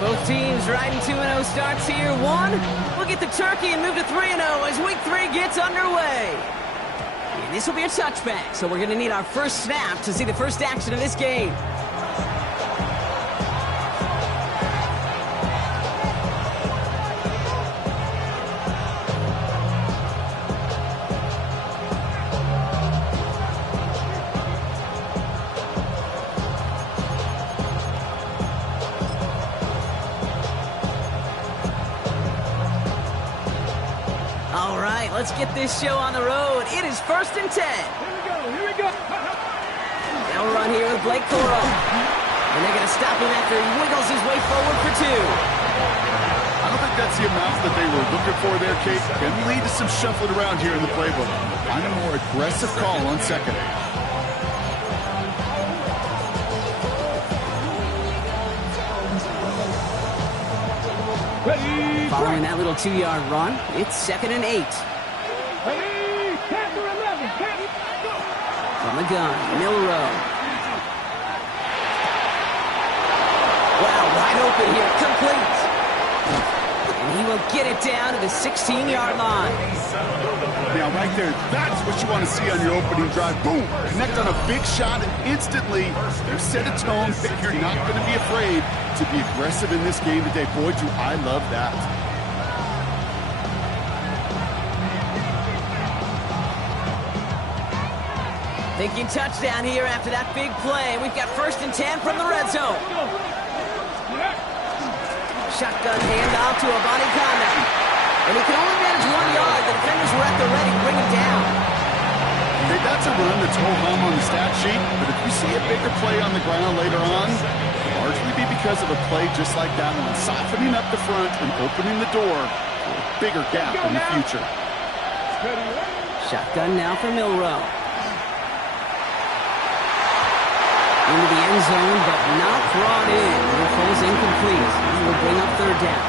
Both teams riding 2-0 starts here. One, we'll get the turkey and move to 3-0 as week 3 gets underway. And this will be a touchback, so we're going to need our first snap to see the first action of this game. Let's get this show on the road. It is 1st and 10. Here we go. They'll run here with Blake Corum. And they're going to stop him after he wiggles his way forward for 2. I don't think that's the amount that they were looking for there, Kate. Can lead to some shuffling around here in the playbook. Find a more aggressive call on second. Following that little 2-yard run, it's 2nd and 8. From the gun, Milroe. Wow, wide open here, complete. And he will get it down to the 16-yard line. Now, right there, that's what you want to see on your opening drive. Boom! Connect on a big shot, and instantly you set a tone that you're not going to be afraid to be aggressive in this game today. Boy, do I love that. Thinking touchdown here after that big play. We've got 1st and 10 from the red zone. Shotgun handoff to Abani Kanda. And he can only manage 1 yard. The defenders were at the ready to bring him down. Hey, that's a run that's ho-hum on the stat sheet, but if you see a bigger play on the ground later on, it'll largely be because of a play just like that one, softening up the front and opening the door for a bigger gap in the future. Shotgun now for Milroe. Into the end zone, but not brought in. It falls incomplete. He will bring up 3rd down.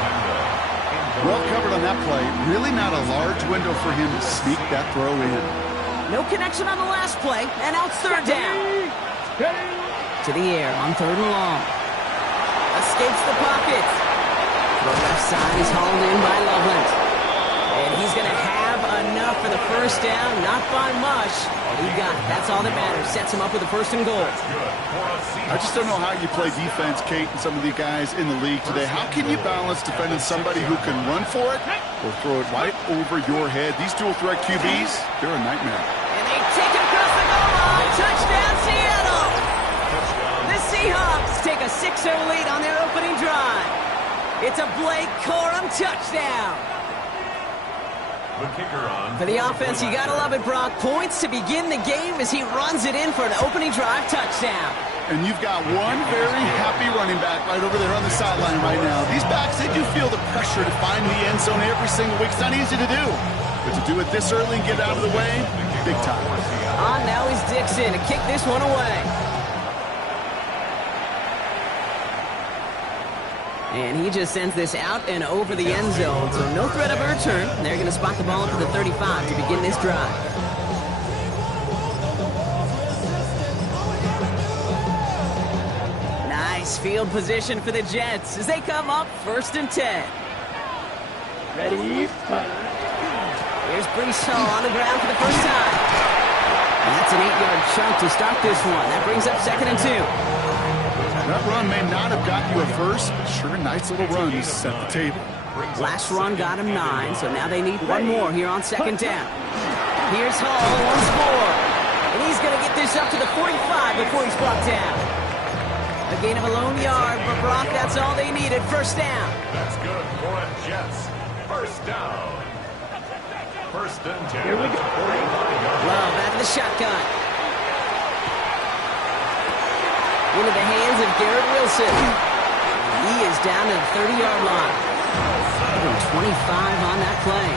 Well covered on that play. Really not a large window for him to sneak that throw in. No connection on the last play, and now it's 3rd down. To the air on 3rd and long. Escapes the pocket. The left side is hauled in by Loveland. And he's going to have enough for the 1st down, not by much. He got it. That's all that matters. Sets him up with a 1st and goal. I just don't know how you play defense, Kate, and some of the guys in the league today. How can you balance defending somebody who can run for it or throw it right over your head? These dual threat QBs, they're a nightmare. And they take it across the goal line. Touchdown, Seattle. The Seahawks take a 6-0 lead on their opening drive. It's a Blake Corum touchdown. For the offense, you gotta love it, Brock. Points to begin the game as he runs it in for an opening drive touchdown. And you've got one very happy running back right over there on the sideline right now. These backs, they do feel the pressure to find the end zone every single week. It's not easy to do. But to do it this early and get out of the way, big time. Now is Dixon to kick this one away. And he just sends this out and over the end zone, so no threat of a return. They're going to spot the ball up to the 35 to begin this drive. Nice field position for the Jets as they come up 1st and 10. Ready? Here's Breece Hall on the ground for the first time. And that's an 8-yard chunk to start this one. That brings up 2nd and 2. That run may not have got you a first, but sure, nice little run to set the table. Last run got him 9, so now they need one more here on 2nd down. Here's Hall once more. And he's going to get this up to the 45 before he's brought down. A gain of a lone yard, but Brock, that's all they needed. 1st down. That's good for a Jets. 1st down. 1st and 10. Here we go. Love out of the shotgun. Into the hands of Garrett Wilson. He is down to the 30-yard line. 25 on that play.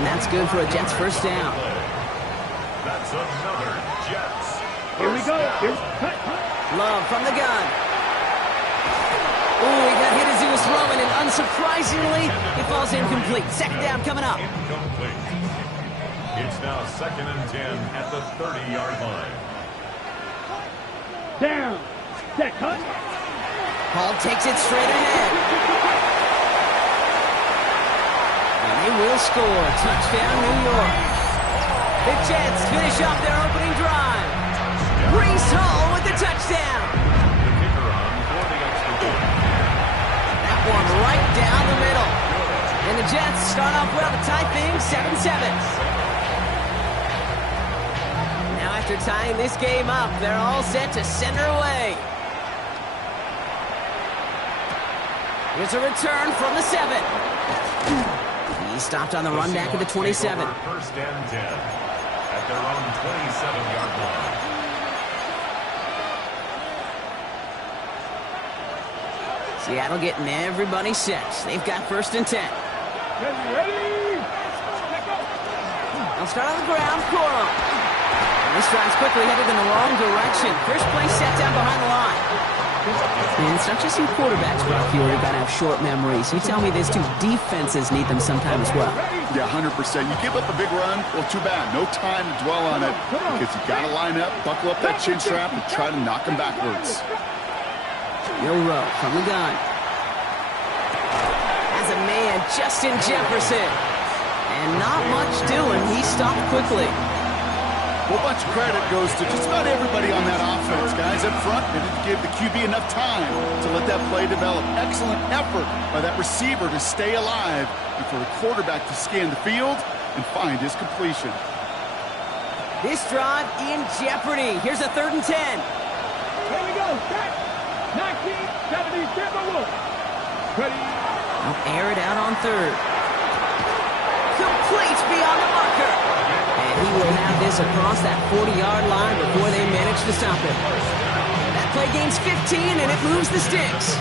And that's good for a Jets 1st down. That's another Jets. Here we go. Here's cut. Love from the gun. Oh, he got hit as he was throwing, and unsurprisingly, it falls incomplete. 2nd down coming up. Incomplete. It's now 2nd and 10 at the 30-yard line. Down. Set. Cut. Hall takes it straight ahead. And they will score. Touchdown, New York. The Jets finish off their opening drive. Breece Hall with the touchdown. The kicker on for the extra point. That one right down the middle. And the Jets start off well to tie things 7-7. Now after tying this game up, they're all set to send her away. Here's a return from the 7. He stopped on the run back at the 27. First and 10 at their own 27-yard line. Seattle getting everybody set. They've got first and 10. Ready? They'll start on the ground, Corum. And this drive's quickly headed in the wrong direction. First play set down behind the line. And it's not just some quarterbacks, Brock, who got to have short memories. You tell me these two defenses need them sometime as well. Yeah, 100%. You give up a big run, well, too bad. No time to dwell on it because you got to line up, buckle up that chin strap, and try to knock them backwards. Milroe from the gun. As a man, Justin Jefferson. And not much doing. He stopped quickly. Well, much credit goes to just about everybody on that offense. Guys up front, they didn't give the QB enough time to let that play develop. Excellent effort by that receiver to stay alive and for the quarterback to scan the field and find his completion. This drive in jeopardy. Here's a 3rd and 10. Here we go. Set. 1977. Ready? They'll air it out on 3rd. Complete beyond the marker. And he will have this across that 40-yard line before they manage to stop him. That play gains 15, and it moves the sticks.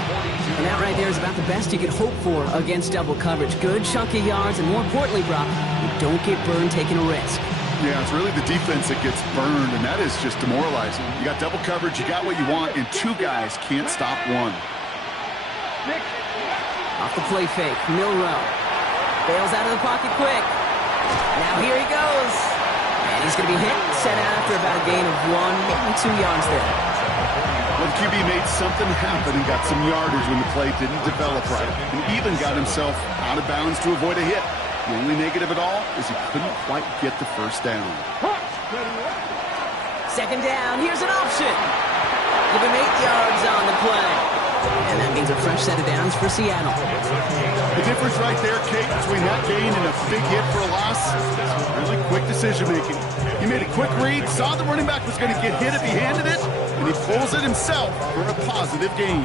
And that right there is about the best you could hope for against double coverage. Good chunky yards, and more importantly, Brock, you don't get burned taking a risk. Yeah, it's really the defense that gets burned, and that is just demoralizing. You got double coverage, you got what you want, and two guys can't stop one. Off the play fake, Milroe. Bails out of the pocket quick. Now here he goes. And he's going to be hit and set out after about a gain of 1, maybe 2 yards there. Well, the QB made something happen and got some yardage when the play didn't develop right. And even got himself out of bounds to avoid a hit. The only negative at all is he couldn't quite get the first down. 2nd down, here's an option. Give him 8 yards on the play. And that means a fresh set of downs for Seattle. The difference right there, Kate, between that gain and a big hit for a loss is really quick decision-making. He made a quick read, saw the running back was going to get hit if he handed it, and he pulls it himself for a positive gain.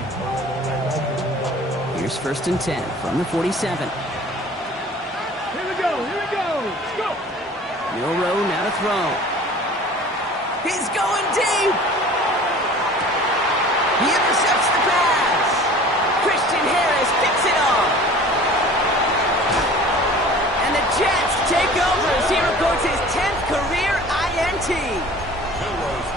Here's 1st and 10 from the 47. Here we go. Let's go. Milroe now to throw. He's going deep. He intercepts the pass. Christian Harris picks it off. And the Jets take over as he records his 10th career INT.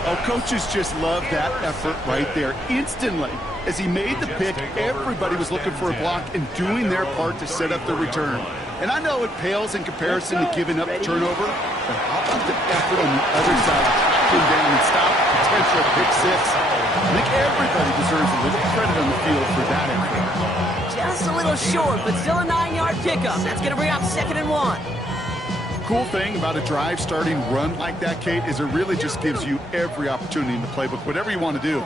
Oh, coaches just love that effort right there. Instantly, as he made the pick, everybody was looking for a block and doing their part to set up the return. And I know it pales in comparison to giving up the turnover, but how about the effort on the other side to track him down and stop potential pick six? I think everybody deserves a little credit on the field for that effort. Just a little short, but still a 9-yard pickup. That's going to bring up 2nd and 1. Cool thing about a drive starting run like that, Kate, is it really just gives you every opportunity in the playbook, whatever you want to do.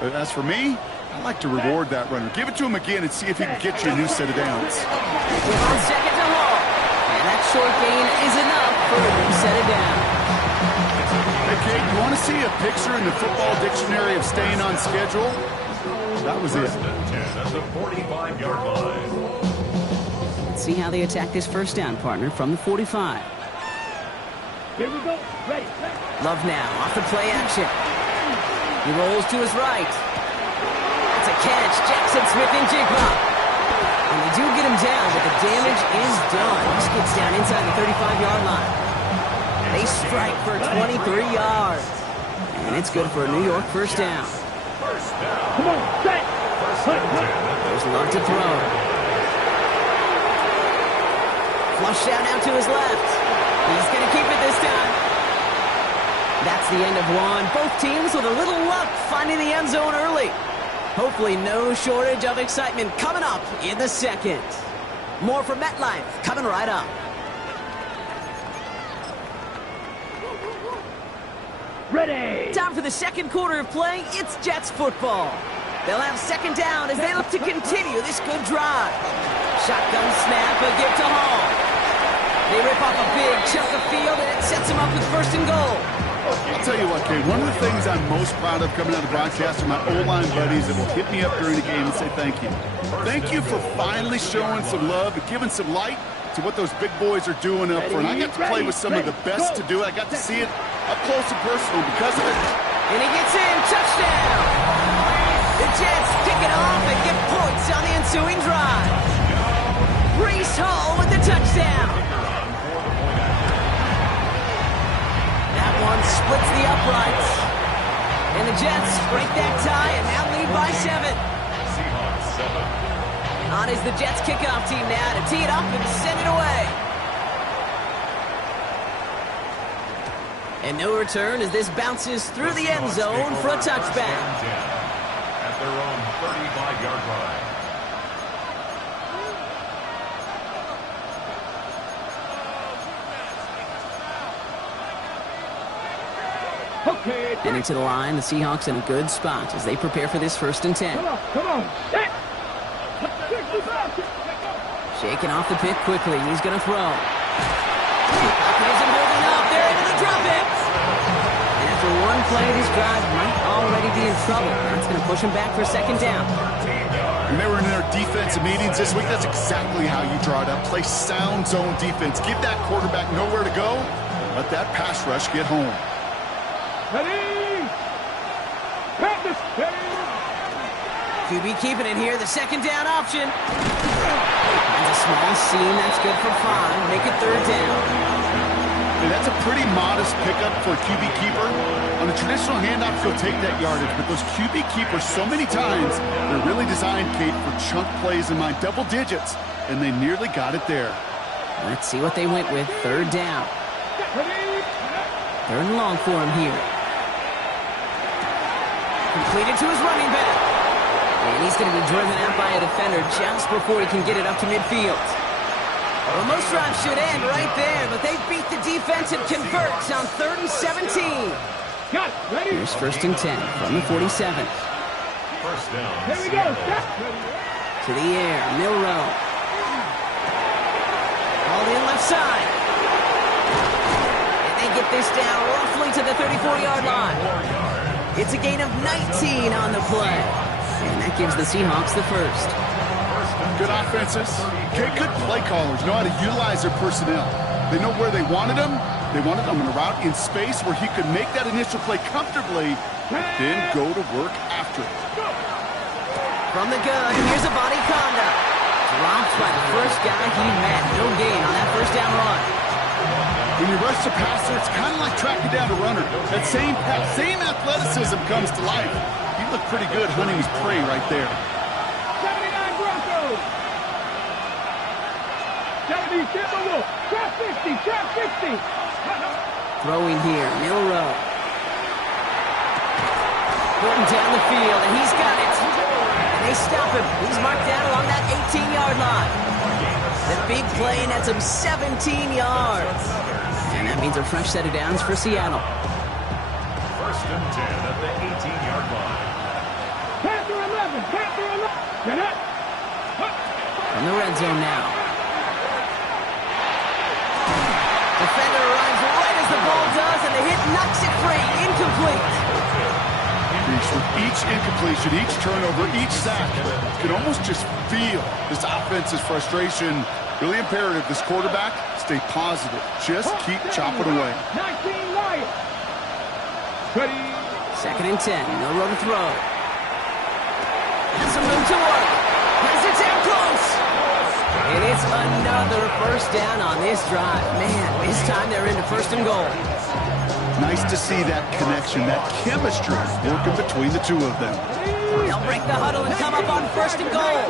But as for me, I like to reward that runner. Give it to him again and see if he can get you a new set of downs. 2nd to Hall. And that short gain is enough for a new set of downs. Hey, Kate, you want to see a picture in the football dictionary of staying on schedule? That was it. 1st and 10 at the 45-yard line. Let's see how they attack this first down, partner, from the 45. Here we go. Ready. Love now, off the play action. He rolls to his right. That's a catch. Jackson Smith-Njigba. And they do get him down, but the damage is done. He gets down inside the 35-yard line. They strike for 23 yards. And it's good for a New York first down. Come on. Set. There's Love to throw. Flush down now to his left. He's going to keep it this time. That's the end of one. Both teams with a little luck finding the end zone early. Hopefully no shortage of excitement coming up in the second. More from MetLife coming right up. Ready. Time for the second quarter of play. It's Jets football. They'll have second down as they look to continue this good drive. Shotgun snap, a give to Hall. They rip off a big chunk of field, and it sets them up with first and goal. I'll tell you what, Kate, one of the things I'm most proud of coming out of the broadcast are my O-line buddies that will hit me up during the game and say thank you. Thank you for finally showing some love and giving some light to what those big boys are doing up front. I got to play with some of the best to do it. I got to see it up close and personal because of it. And he gets in, touchdown! The Jets kick it off and get points on the ensuing drive. Breece Hall with the touchdown. That one splits the uprights. And the Jets break that tie and now lead by 7. Seahawks 7. On is the Jets kickoff team now to tee it up and send it away. And no return as this bounces through the end zone for a touchback. At their own 35-yard line. Okay. Heading to the line, the Seahawks in a good spot as they prepare for this 1st and 10. Come on. Set. Shaking off the pick quickly. He's going to throw. Falcons are holding up. They're into the drop it. And after one play, this drive might already be in trouble. That's going to push him back for second down. When they were in their defensive meetings this week, that's exactly how you draw it up. Play sound zone defense. Give that quarterback nowhere to go. Let that pass rush get home. Ready. Practice. QB keeping it here. The second down option. Finds a small seam. That's good for 5. Make it 3rd down. And that's a pretty modest pickup for a QB keeper. On a traditional handoff, you'll take that yardage. But those QB keepers, so many times, they're really designed, Kate, for chunk plays in my double digits. And they nearly got it there. Let's see what they went with. 3rd down. 3rd and long for him here. Completed to his running back. And he's going to be driven out by a defender just before he can get it up to midfield. Well, most drives should end right there, but they beat the defense and converts on 3rd and 17. Got it. Ready. Here's 1st and 10 from the 47. First down. Here we go. Step. To the air, Milrow. Called in left side. And they get this down roughly to the 34-yard line. It's a gain of 19 on the play. And that gives the Seahawks the first. Good offenses. Okay, good play callers know how to utilize their personnel. They know where they wanted them. They wanted them in a route in space where he could make that initial play comfortably, then go to work after it. From the gun, here's a body conduct. Dropped by the first guy he met. No gain on that 1st down run. When you rush the passer, it's kind of like tracking down a runner. That same athleticism comes to life. He looked pretty good hunting his prey right there. 79 Broncos. 70 Timberwolves. Trap 60. Trap 60. Throwing here, Milrow. Putting down the field, and he's got it. And they stop him. He's marked down along that 18-yard line. The big play nets him 17 yards. And that means a fresh set of downs for Seattle. 1st and 10 at the 18-yard line. Panther 11. Panther 11. Get it. From the red zone now. Defender arrives right as the ball does, and the hit knocks it free. Incomplete. With each incompletion, each turnover, each sack, you can almost just feel this offense's frustration. Really imperative, this quarterback, stay positive. Just keep chopping away. 19 Lions. Ready. 2nd and 10. No room to throw. Has some room to work. Has it down close. And it's another 1st down on this drive. Man, this time they're into 1st and goal. Nice to see that connection, that chemistry working between the two of them. They'll break the huddle and come up on 1st and goal.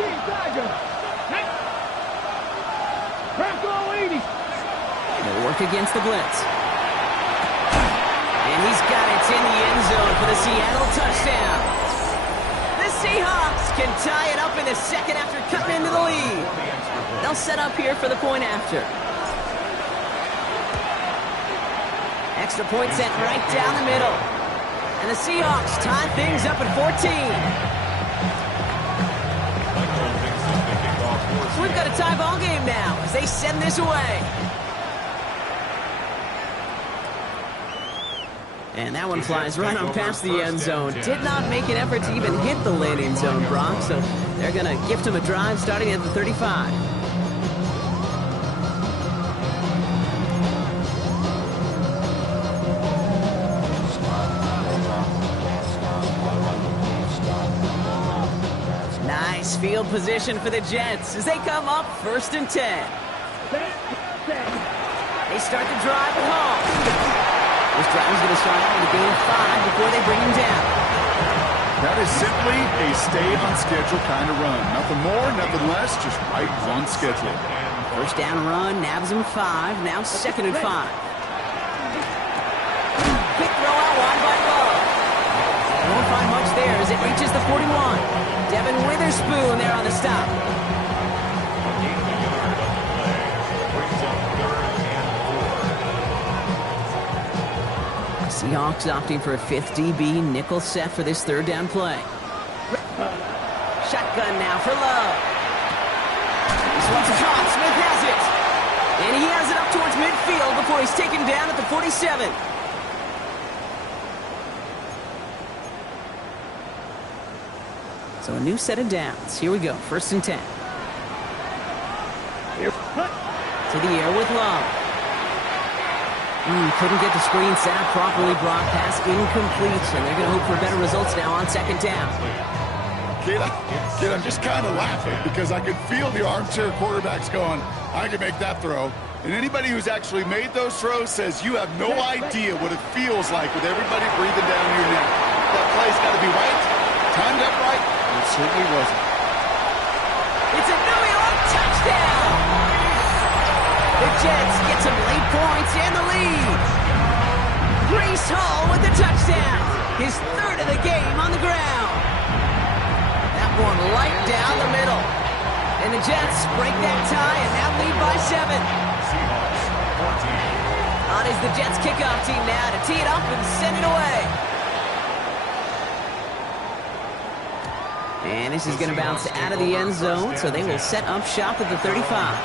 Bronco 80. They'll work against the blitz. And he's got it in the end zone for the Seattle touchdown. The Seahawks can tie it up in the second after cutting into the lead. They'll set up here for the point after. Extra point sent right down the middle. And the Seahawks tie things up at 14. So we've got a tie ball game now as they send this away. And that one flies right on past the end zone. Did not make an effort to even hit the landing zone, Brock. So they're going to gift him a drive starting at the 35. Nice field position for the Jets as they come up 1st and 10. They start the drive at home. This drive is going to start out with a gain of 5 before they bring him down. That is simply a stay-on-schedule kind of run. Nothing more, nothing less, just right on schedule. First down run, nabs him 5, now 2nd and 5. Quick throw out wide by Love. Won't find much there as it reaches the 41. Devin Witherspoon there on the stop. Seahawks opting for a 5th DB nickel set for this 3rd down play. Shotgun now for Love. This one's caught. Smith has it. And he has it up towards midfield before he's taken down at the 47. So a new set of downs. Here we go. 1st and 10. To the air with Love. Couldn't get the screen set up properly. Brock pass incomplete, and they're going to hope for better results now on 2nd down. Kid, I'm just kind of laughing because I can feel the armchair quarterbacks going, I can make that throw. And anybody who's actually made those throws says you have no idea what it feels like with everybody breathing down your neck. That play's got to be right, timed up right, and it certainly wasn't. It's a New York touchdown! The Jets get some late points and the lead. Breece Hall with the touchdown. His 3rd of the game on the ground. That one right down the middle. And the Jets break that tie and now lead by 7. On is the Jets kickoff team now to tee it up and send it away. And this is going to bounce out of the end zone, so they will set up shop at the 35.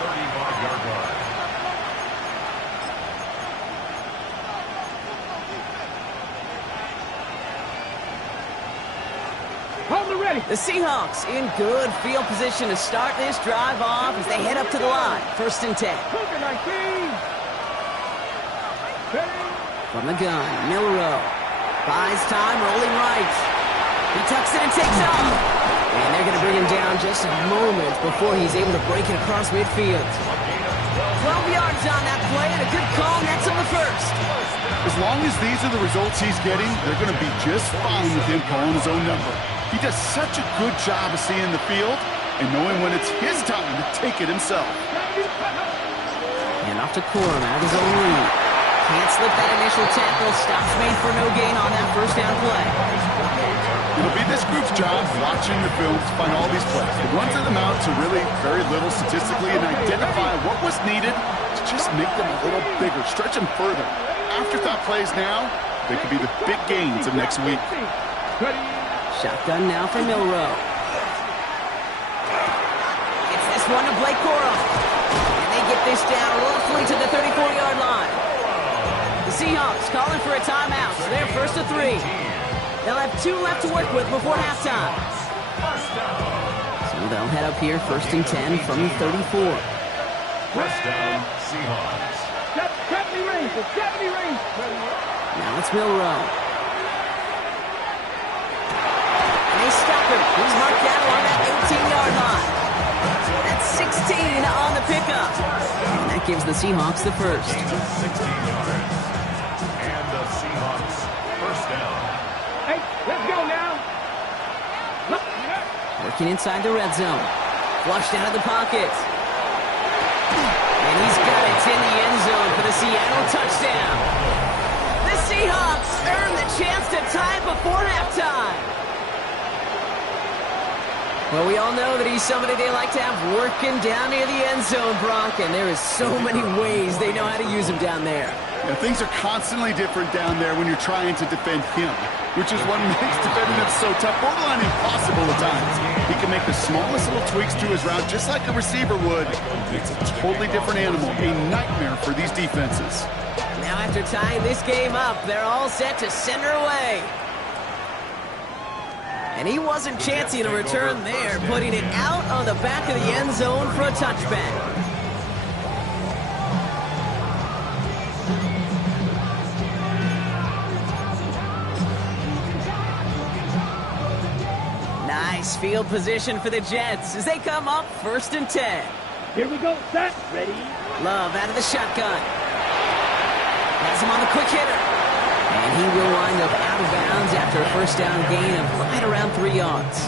The Seahawks in good field position to start this drive off as they head up to the line. 1st and 10. From the gun, Milrow buys time, rolling right. He tucks it and takes off. And they're going to bring him down just a moment before he's able to break it across midfield. 12 yards on that play and a good call, and that's on the 1st. As long as these are the results he's getting, they're going to be just fine with him calling his own number. He does such a good job of seeing the field and knowing when it's his time to take it himself. And off to Corum out of his own lead. Can't slip that initial tackle. Stops made for no gain on that 1st down play. It'll be this group's job watching the film to find all these plays. The ones that amount to really very little statistically and identify what was needed to just make them a little bigger, stretch them further. Afterthought plays now, they could be the big gains of next week. Shotgun now for Milrow. It's this one to Blake Corum. And they get this down roughly to the 34-yard line. The Seahawks calling for a timeout, so they're 1st to 3. They'll have 2 left to work with before halftime. So they'll head up here 1st and 10 from the 34. 1st down, Seahawks. 70 range. Now it's Milrow. They stop him. He's marked down on that 18-yard line. That's 16 on the pickup. And that gives the Seahawks the 1st. 16 yards. And the Seahawks 1st down. Hey, let's go now. Working inside the red zone. Flushed out of the pocket. And he's got it in the end zone for the Seattle touchdown. The Seahawks earn the chance to tie it before halftime. Well, we all know that he's somebody they like to have working down near the end zone, Brock, and there is so many ways they know how to use him down there. Yeah, things are constantly different down there when you're trying to defend him, which is what makes defending him so tough, borderline impossible at times. He can make the smallest little tweaks to his route just like a receiver would. It's a totally different animal, a nightmare for these defenses. Now after tying this game up, they're all set to send her away. And he wasn't chancing a return there, putting it out on the back of the end zone for a touchback. Nice field position for the Jets as they come up 1st and 10. Here we go, set, ready. Love out of the shotgun. Has him on the quick hitter. And he will wind up out of bounds after a first down gain of right around 3 yards.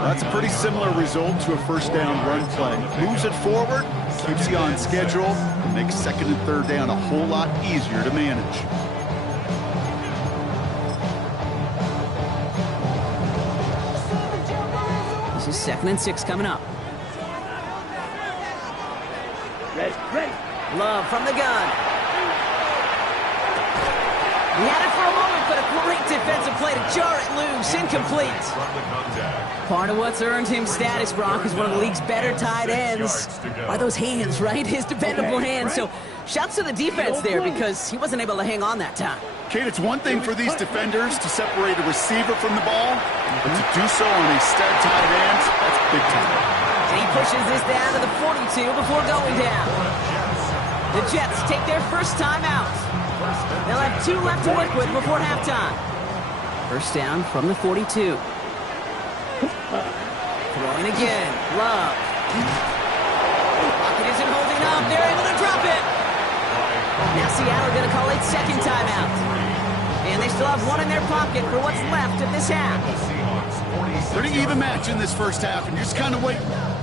That's a pretty similar result to a first down run play. Moves it forward, keeps you on schedule, and makes 2nd and 3rd down a whole lot easier to manage. This is 2nd and 6 coming up. Ready, ready. Love from the gun. He had it for a moment, but a great defensive play to jar it loose. Incomplete. Part of what's earned him status, Brock, is one of the league's better tight ends. Are those hands, right? His dependable hands. So shouts to the defense there because he wasn't able to hang on that time. Kate, it's one thing for these defenders to separate a receiver from the ball, but to do so on a stud tight end, that's big time. And he pushes this down to the 42 before going down. The Jets take their first time out. They'll have 2 left to work with before halftime. First down from the 42. Throwing again. Love. Pocket isn't holding up. They're able to drop it. Now Seattle going to call it second timeout. And they still have 1 in their pocket for what's left of this half. Pretty even match in this first half, and you just kind of wait.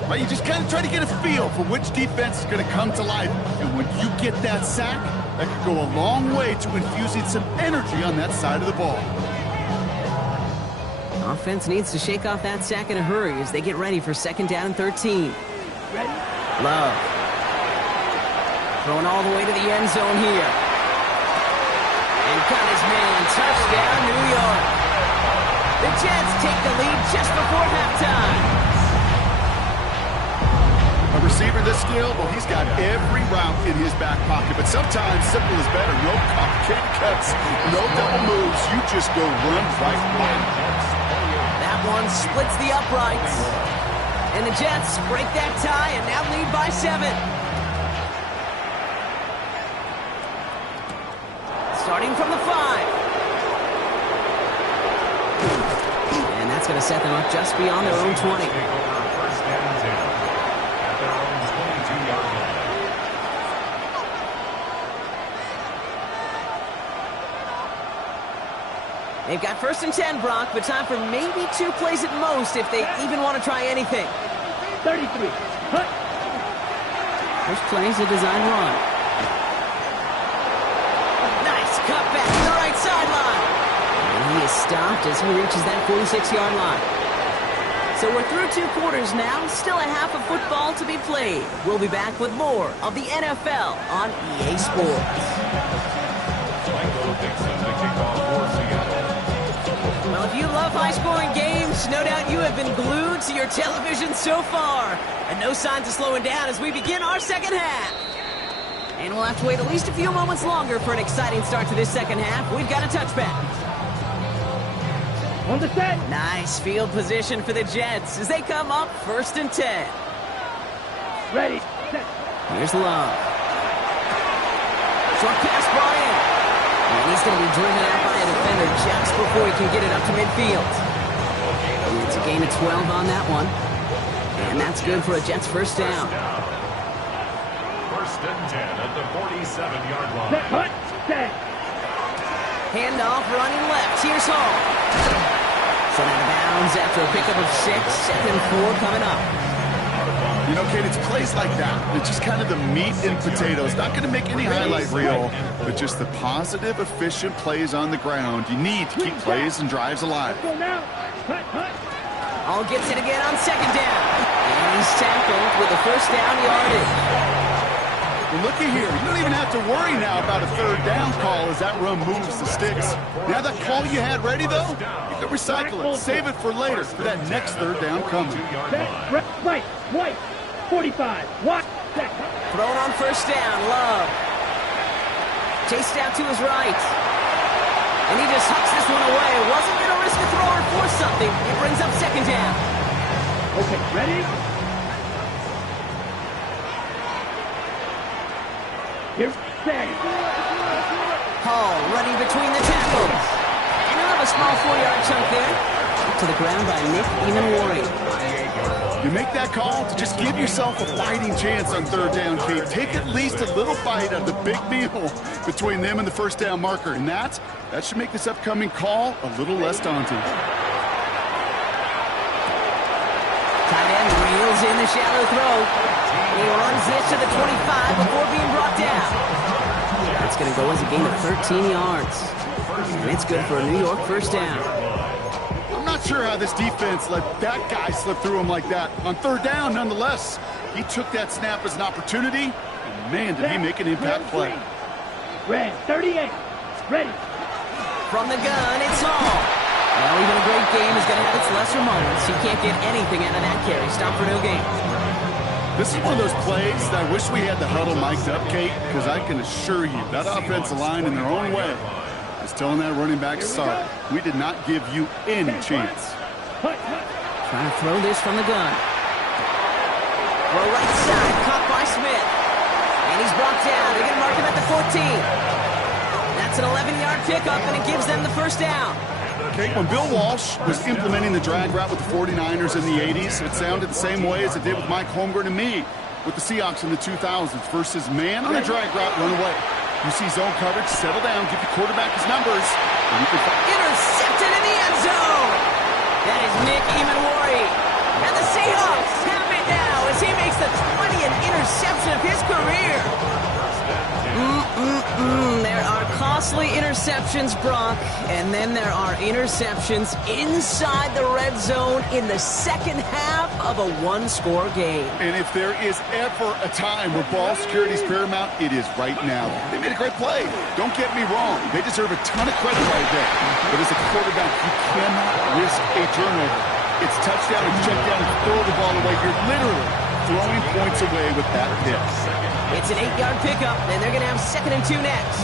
Right? You just kind of try to get a feel for which defense is going to come to life. And when you get that sack, that could go a long way to infusing some energy on that side of the ball. Offense needs to shake off that sack in a hurry as they get ready for 2nd down and 13. Ready. Love. Throwing all the way to the end zone here. And got his man. Touchdown, New York. The Jets take the lead just before halftime. A receiver this skilled, well, he's got every route in his back pocket, but sometimes simple is better. No complicated cuts, no double moves. You just go run right by him. That one splits the uprights. And the Jets break that tie and now lead by 7. Starting from the 5. And that's going to set them up just beyond their own 20. They've got 1st and 10, Brock, but time for maybe 2 plays at most if they even want to try anything. 33. Hut. First play is a design run. Nice cutback to the right sideline. And he is stopped as he reaches that 46-yard line. So we're through 2 quarters now, still a half of football to be played. We'll be back with more of the NFL on EA Sports. Well, if you love high-scoring games, no doubt you have been glued to your television so far. And no signs of slowing down as we begin our second half. And we'll have to wait at least a few moments longer for an exciting start to this second half. We've got a touchback. On the set. Nice field position for the Jets as they come up 1st and 10. Ready, set. Here's Love. Short pass brought in. And he's going to be driven out by a defender just before he can get it up to midfield. And it's a gain of 12 on that one. And that's good for a Jets first down. 1st and 10 at the 47-yard line. Set, hut, set. Handoff running left. Here's Hall. Sent out of bounds after a pickup of 6. 2nd and 4 coming up. You know, Kate, it's plays like that. It's just kind of the meat and potatoes. Not going to make any highlight reel, but just the positive, efficient plays on the ground. You need to keep plays and drives alive. Go now. Hut, hut. All Bell gets it again on second down. And he's tackled with a first down yardage. Well, looky here. You don't even have to worry now about a third down call as that run moves the sticks. Now that call you had ready, though, you can recycle it. Save it for later for that next third down coming. Right, white, 45, white. Thrown on first down, Love. Chased out to his right. And he just hucks this one away. Wasn't going to risk a throw or force something. It brings up second down. Okay, ready? Here, set. Hall running between the tackles. And he'll have a small 4-yard chunk there. To the ground by Nick Eamon-Warry. You make that call to just give yourself a fighting chance on third down, Kate. Take at least a little bite of the big meal between them and the first down marker. And that should make this upcoming call a little less daunting. Tight end reels in the shallow throw. He runs this to the 25 before being brought down. That's going to go as a gain of 13 yards. And it's good for a New York first down. I'm not sure how this defense let that guy slip through him like that. On third down, nonetheless, he took that snap as an opportunity, and man, did he make an impact play. Red, 38, ready. From the gun, it's Hall. Well, even a great game is going to have its lesser moments. You can't get anything out of that carry. Stop for no gain. This is one of those plays that I wish we had the huddle mic'd up, Kate, because I can assure you that offensive line in their own way is telling that running back, sorry, we did not give you any chance. Trying to throw this from the gun. Well, right side, caught by Smith. And he's brought down. They're going to mark him at the 14. That's an 11-yard pickup, and it gives them the first down. Okay, when Bill Walsh was implementing the drag route with the 49ers in the 80s, it sounded the same way as it did with Mike Holmgren and me with the Seahawks in the 2000s versus man on a drag route, run away. You see zone coverage, settle down, give the quarterback his numbers, and you can intercepted in the end zone. That is Nick Eamon-Warry. And the Seahawks have it now as he makes the 20th interception of his career. There are costly interceptions, Brock, and then there are interceptions inside the red zone in the second half of a one-score game. And if there is ever a time where ball security is paramount, it is right now. They made a great play. Don't get me wrong. They deserve a ton of credit right there. But as a quarterback, you cannot risk a turnover. It's touchdown and check down and throw the ball away. You're literally throwing points away with that hit. It's an 8-yard pickup, and they're going to have 2nd and 2 next.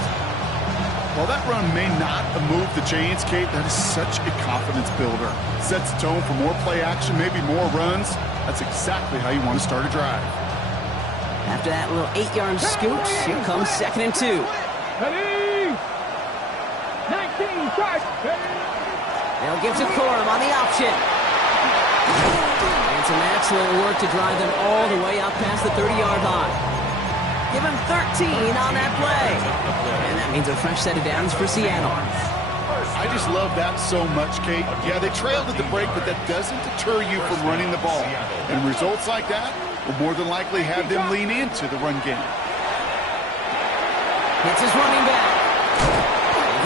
While that run may not have moved the chains, Kate, that is such a confidence builder. Sets the tone for more play action, maybe more runs. That's exactly how you want to start a drive. After that little 8-yard scooch, here comes 2nd and 2. Ready? 19, start. They'll give to Corum on the option. And some excellent work to drive them all the way up past the 30-yard line. Give him 13 on that play. And that means a fresh set of downs for Seattle. I just love that so much, Kate. Yeah, they trailed at the break, but that doesn't deter you from running the ball. And results like that will more than likely have them lean into the run game. It's his running back.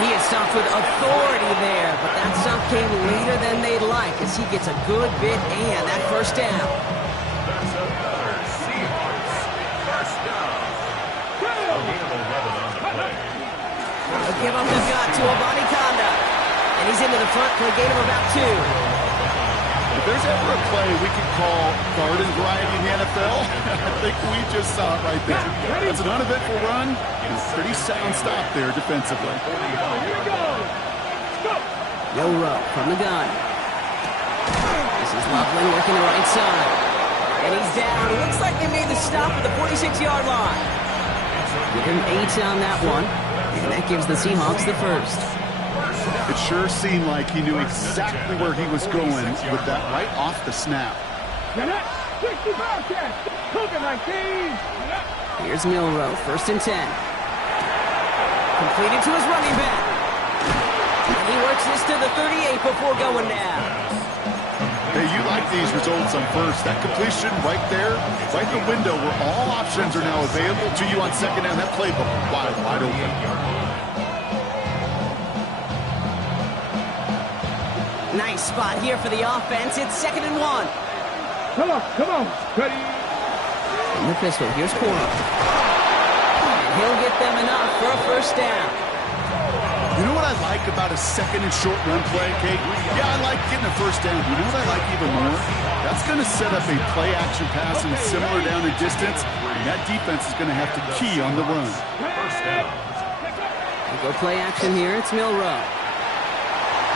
He is stopped with authority there, but that stop came later than they'd like as he gets a good bit and that first down. That's another Seahawks first down. A gain of 11 on the play. They'll give him the gut to Abani Kanda. And he's into the front for a gain of about 2. If there's ever a play we could call garden variety in the NFL, I think we just saw it right there. That's an uneventful run and a pretty sound stop there defensively. Yoro from the gun. This is Loveland working the right side. And he's down. It looks like they made the stop at the 46-yard line. Give him 8 on that one. And that gives the Seahawks the first. It sure seemed like he knew exactly where he was going with that right off the snap. Here's Milroe, 1st and 10. Completed to his running back. And he works this to the 38 before going down. Hey, you like these results on first. That completion right there, right in the window where all options are now available to you on second down. That playbook wide open. Nice spot here for the offense. It's 2nd and 1. Come on. Ready? In the pistol, here's Corum. And he'll get them enough for a first down. You know what I like about a 2nd and short run play, Kate? Yeah, I like getting a first down. You know what I like even more? That's going to set up a play-action pass and similar down and distance, and that defense is going to have to key on the run. First down. We go play action here. It's Milroe.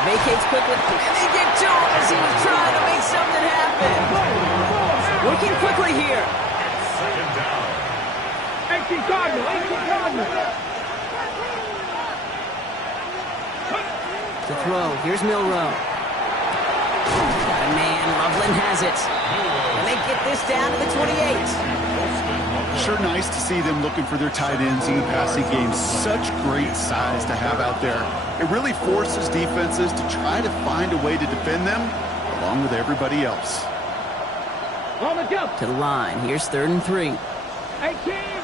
Vacates quickly, and they get to him as he was trying to make something happen. Working quickly here. 2nd down. 18 Cardinal. To throw, here's Milroe. Got a man, Loveland has it. And they get this down to the 28. Sure nice to see them looking for their tight ends in the passing game. Such great size to have out there. It really forces defenses to try to find a way to defend them along with everybody else. On the jump. To the line, here's 3rd and 3. 18,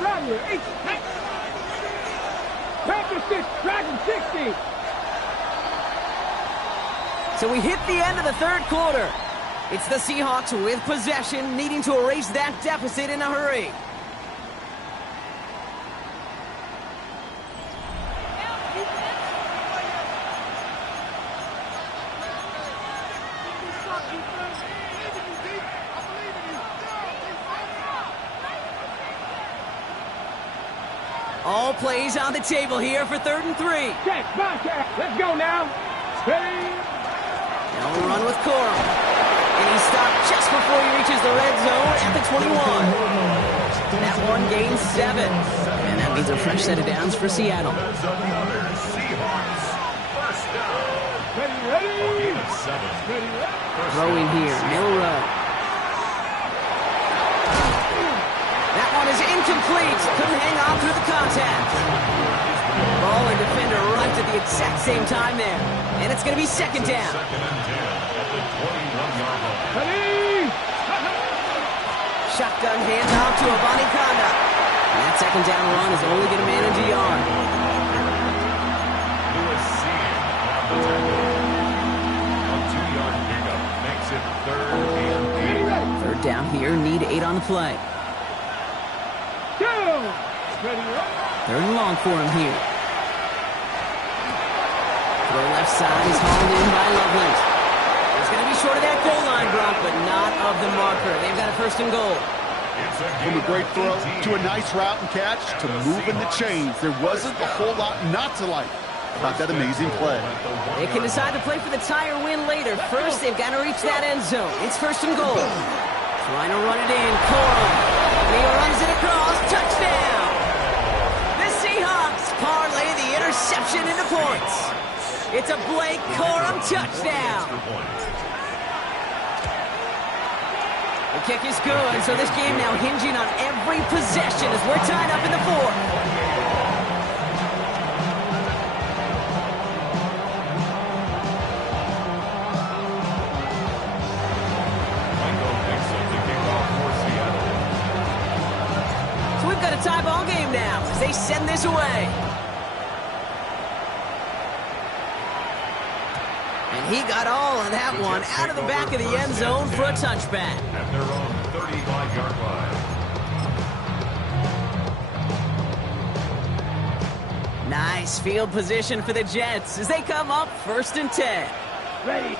right here. 18. Panther 6, Dragon 60. So we hit the end of the 3rd quarter. It's the Seahawks with possession, needing to erase that deficit in a hurry. All plays on the table here for 3rd and 3. Check, let's go now. Ready? They'll run with Corum. And he stopped just before he reaches the red zone at the 21. That one gains 7. And that means a fresh set of downs for Seattle. There's another Seahawks. First down. Ready? Gain of 7. Throwing here, Milroe. That one is incomplete. Couldn't hang on through the contact. Ball and defender right at the exact same time there. And it's going to be 2nd down. 2nd and 10 at the 21-yard line. Ready? Shotgun handoff to Avani Kanda. And that 2nd down run is only going to manage a yard. USC on the tackle. A 2-yard pickup makes it 3rd and 8. 3rd down here, need 8 on the play. Go! Ready? 3rd and long for him here. Throw left side is hauled in by Loveland. He's going to be short of that goal line, Gronk, but not of the marker. They've got a 1st and goal. From a great throw to a nice route and catch to moving the chains, there wasn't a whole lot not to like about that amazing play. They can decide to play for the tie or win later. First, they've got to reach that end zone. It's 1st and goal. Trying to run it in, Corum. He runs it across, touchdown! The Seahawks parlay the interception into points. It's a Blake Corum touchdown. The kick is good, so this game now hinging on every possession as we're tied up in the 4th. Tie ball game now as they send this away. And he got all of that one out of the back of the end zone for a touchback. At their own 35-yard line. Nice field position for the Jets as they come up 1st and 10. Ready?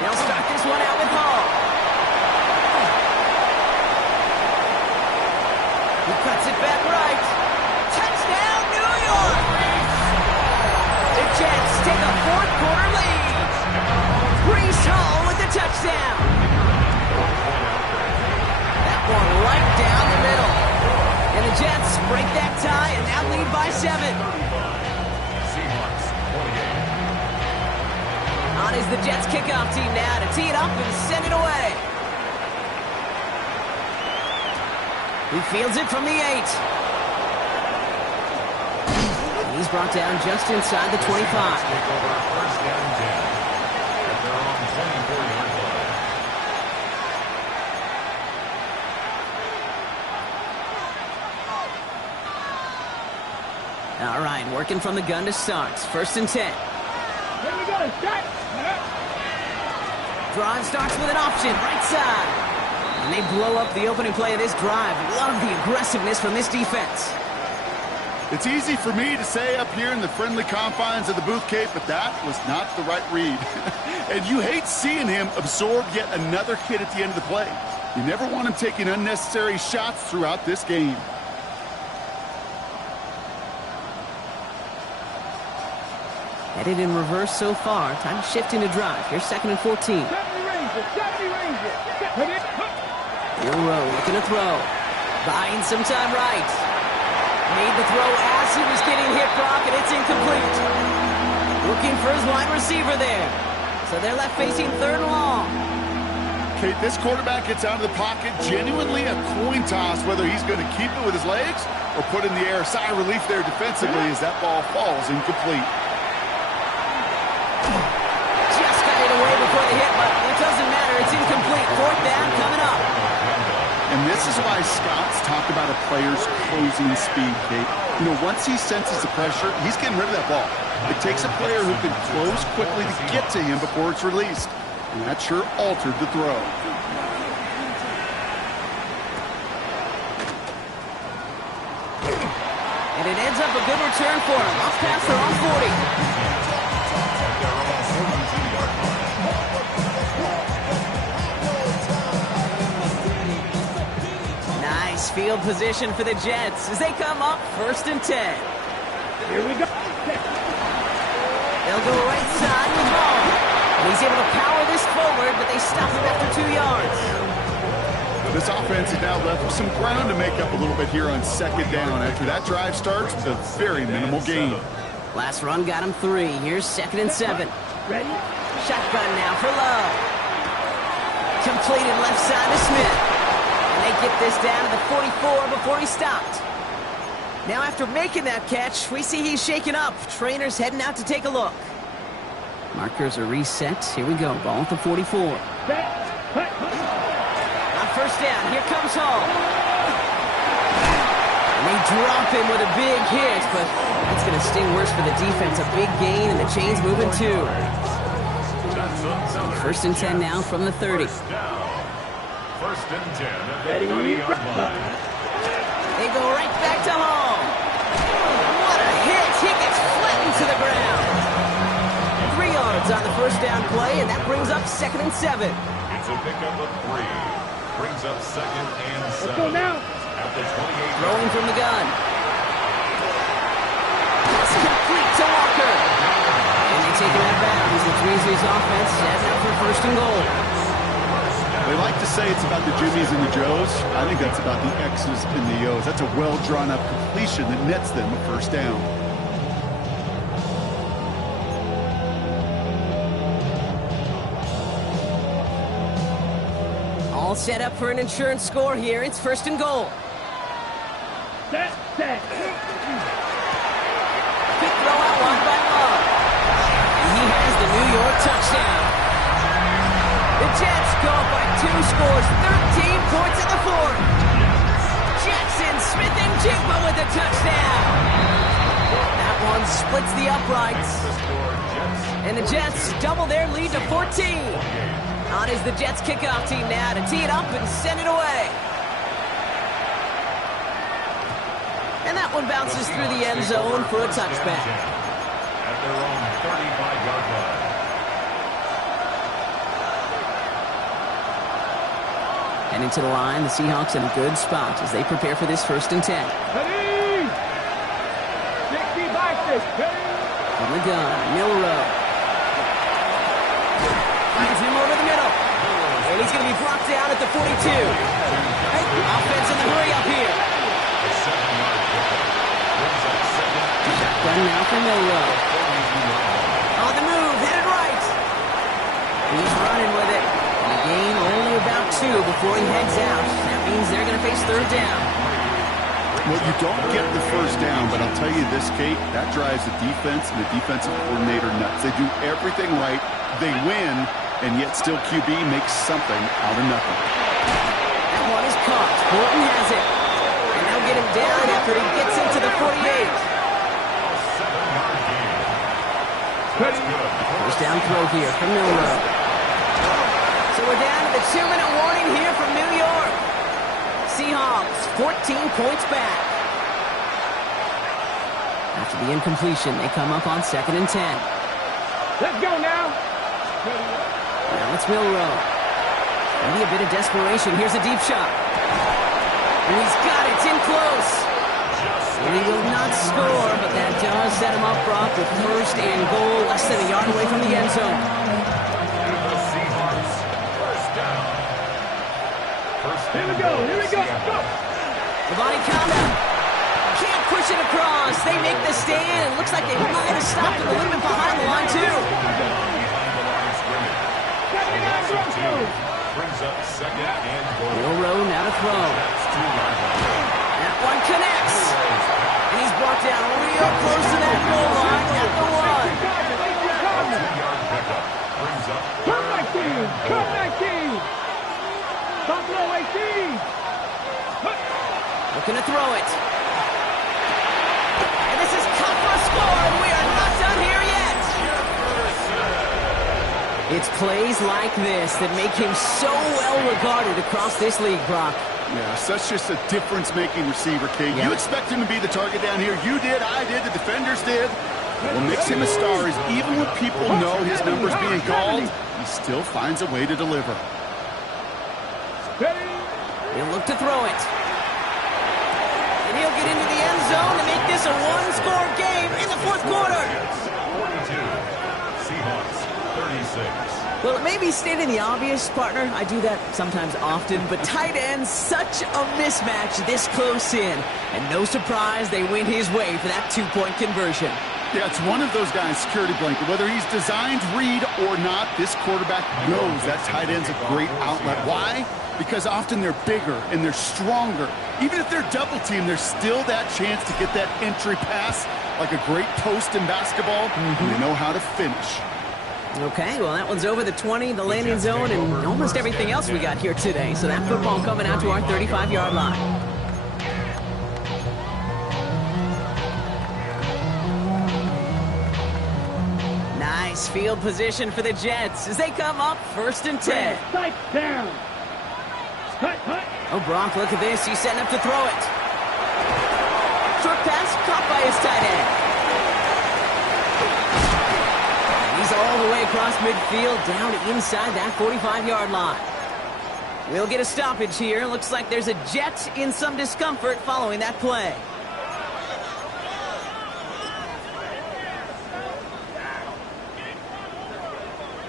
They'll start this one out with Hall. He cuts it back right. Touchdown, New York! The Jets take a 4th quarter lead. Breece Hall with the touchdown. That one right down the middle. And the Jets break that tie and now lead by 7. Seahawks 28. On is the Jets kickoff team now to tee it up and send it away. He fields it from the 8. He's brought down just inside the 25. Take over 1st and 10 at their own 24-yard line. All right, working from the gun to start. 1st and 10. Here we go. Drive starts with an option, right side. And they blow up the opening play of this drive. Love the aggressiveness from this defense. It's easy for me to say up here in the friendly confines of the Booth Cape, but that was not the right read. And you hate seeing him absorb yet another hit at the end of the play. You never want him taking unnecessary shots throughout this game. Headed in reverse so far. Time to shift into drive. Here's 2nd and 14. Milroe looking to throw. Buying some time right. Made the throw as he was getting hit, Brock, and it's incomplete. Looking for his wide receiver there. So they're left facing 3rd and long. Kate, this quarterback gets out of the pocket, genuinely a coin toss whether he's going to keep it with his legs or put in the air. Sigh of relief there defensively as that ball falls incomplete. Just got it away before the hit, but it doesn't matter. It's incomplete. 4th down coming up. And this is why scouts talk about a player's closing speed, Kate. You know, once he senses the pressure, he's getting rid of that ball. It takes a player who can close quickly to get to him before it's released. And that sure altered the throw. And it ends up a good return for him. Off past their own 40. Nice field position for the Jets as they come up 1st and 10. Here we go. They'll go right side with Hall. And he's able to power this forward, but they stop him after 2 yards. This offense is now left with some ground to make up a little bit here on 2nd down. After that drive starts, it's a very minimal gain. Last run got him 3. Here's 2nd and 7. Ready? Shotgun now for Love. Completed left side to Smith. And they get this down to the 44 before he stopped. Now after making that catch, we see he's shaken up. Trainer's heading out to take a look. Markers are reset. Here we go. Ball at the 44. On 1st down, here comes Hall. And they drop him with a big hit, but that's going to sting worse for the defense. A big gain, and the chain's moving too. 1st and 10 now from the 30. 1st and 10 at the 30-yard line. They go right back to Hall. What a hit! He gets flattened to the ground. 3 yards on the 1st down play, and that brings up 2nd and 7. It's a pickup of 3. Brings up 2nd and 7. Let's go now. At the 28. Throwing from the gun. Pass complete to Walker. And they take him out of bounds, which means his offense has out for 1st and goal. They like to say it's about the Jimmies and the Joes. I think that's about the X's and the O's. That's a well-drawn-up completion that nets them a 1st down. All set up for an insurance score here. It's 1st and goal. Set. Quick throw out wide by Love. He has the New York touchdown. The Jets go up by 2 scores, 13 points at the 4th. Jackson, Smith, and Jigba with a touchdown. That one splits the uprights. And the Jets double their lead to 14. On is the Jets kickoff team now to tee it up and send it away. And that one bounces through the end zone for a touchback. At their own 35-yard line. Heading to the line, the Seahawks in a good spot as they prepare for this 1st and 10. Ready? 60 From the gun, Milroe. Finds him over the middle. And he's going to be brought down at the 42. Offense in the hurry up here. Shotgun now for Milroe. On the move, headed right. He's running with it. And a gain only about 2 before he heads out. That means they're going to face 3rd down. Well, you don't get the 1st down, but I'll tell you this, Kate, that drives the defense and the defensive coordinator nuts. They do everything right. They win, and yet still QB makes something out of nothing. That one is caught. Horton has it. And they'll get him down after he gets into the 48. First down throw here from Milroe. So we're down to the 2-minute warning here from New York. Seahawks 14 points back. After the incompletion, they come up on 2nd and 10. Let's go now. Now it's Milroe. Maybe a bit of desperation. Here's a deep shot. And he's got it. It's in close. And he will not score, but that does set him up, Brock, with first and goal, less than a yard away from the end zone. The Seahawks, first down. Here we go. Here we go. Go. Giovanni Conda can't push it across. They make the stand. It looks like they might have stopped him a little bit behind the line, too. Brings up second and goal. Milroe now to throw. That one connects. And he's brought down real close to that goal line at the 1. 2-yard pickup. Brings up Come back, team. Come back, team. Top low 18. Looking to throw it. And this is cut for a score, and we are not done here yet. It's plays like this that make him so well regarded across this league, Brock. Yeah, such just a difference-making receiver, Kate. Yeah. You expect him to be the target down here. You did, I did, the defenders did. What makes him a star is even when people know his number's being called, he still finds a way to deliver. Ready? He'll look to throw it. And he'll get into the end zone to make this a one-score game in the 4th quarter. 42. Seahawks, 36. Well, it may be stating the obvious, partner. I do that sometimes often, but tight ends, such a mismatch this close in. And no surprise, they win his way for that 2-point conversion. Yeah, it's one of those guys' security blanket. Whether he's designed read or not, this quarterback knows that tight end's a great outlet. Why? Because often they're bigger and they're stronger. Even if they're double teamed, there's still that chance to get that entry pass like a great post in basketball. And they know how to finish. Okay, well, that one's over the 20, the landing zone, and almost everything else we got here today. So that football coming out to our 35-yard line. Nice field position for the Jets as they come up 1st and 10. Sights down. Hut, hut. Oh, Brock, look at this. He's setting up to throw it. Short pass caught by his tight end. He's all the way across midfield, down to inside that 45-yard line. We'll get a stoppage here. Looks like there's a Jet in some discomfort following that play.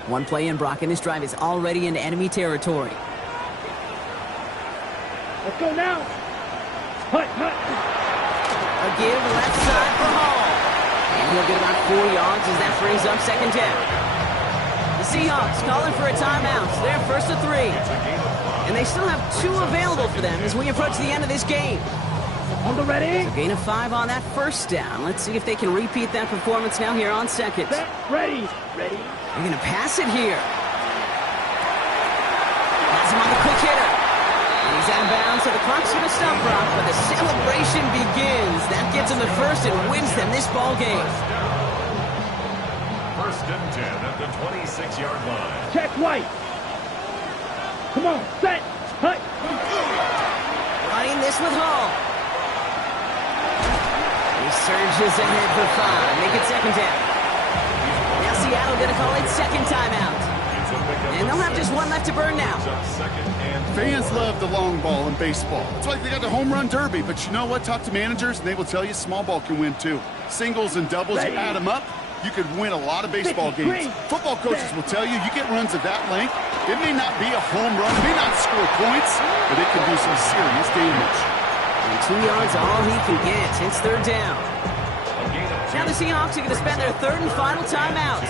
One play in, Brock, and this drive is already into enemy territory. Let's go now. Hut, hut. A give left side for Hall. And he'll get about 4 yards as that brings up 2nd down. The Seahawks calling for a timeout. They're 1st and 3. And they still have 2 available for them as we approach the end of this game. On the ready. So gain of 5 on that 1st down. Let's see if they can repeat that performance now here on 2nd. Set. Ready. Ready. They're going to pass it here. Has him on the quick hitter. And he's out of bounds, so the clock's going to stop, Brock, but the celebration begins. That gets them the first and wins them this ball game. 1st and 10 at the 26-yard line. Check White. Come on. Set. Hut. Running this with Hall. He surges ahead for 5. Make it 2nd down. Now Seattle going to call it 2nd timeout. And they'll have just 1 left to burn now. Fans love the long ball in baseball. It's like they got the home run derby, but you know what? Talk to managers, and they will tell you small ball can win too. Singles and doubles, you add them up, you could win a lot of baseball games. Football coaches will tell you, you get runs of that length, it may not be a home run, it may not score points, but it can do some serious damage. And 2 yards, all he can get. It's 3rd down. Now the Seahawks are going to spend their 3rd and final timeout.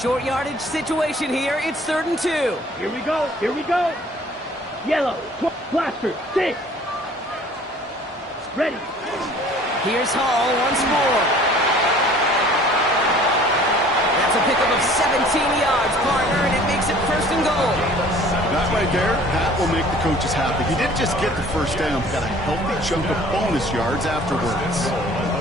Short yardage situation here. It's 3rd and 2. Here we go. Here we go. Yellow. Blaster. 6. Ready. Here's Hall once more. That's a pickup of 17 yards, partner, and it makes it 1st and goal. That right there, that will make the coaches happy. He didn't just get the 1st down, got a healthy chunk of bonus yards afterwards.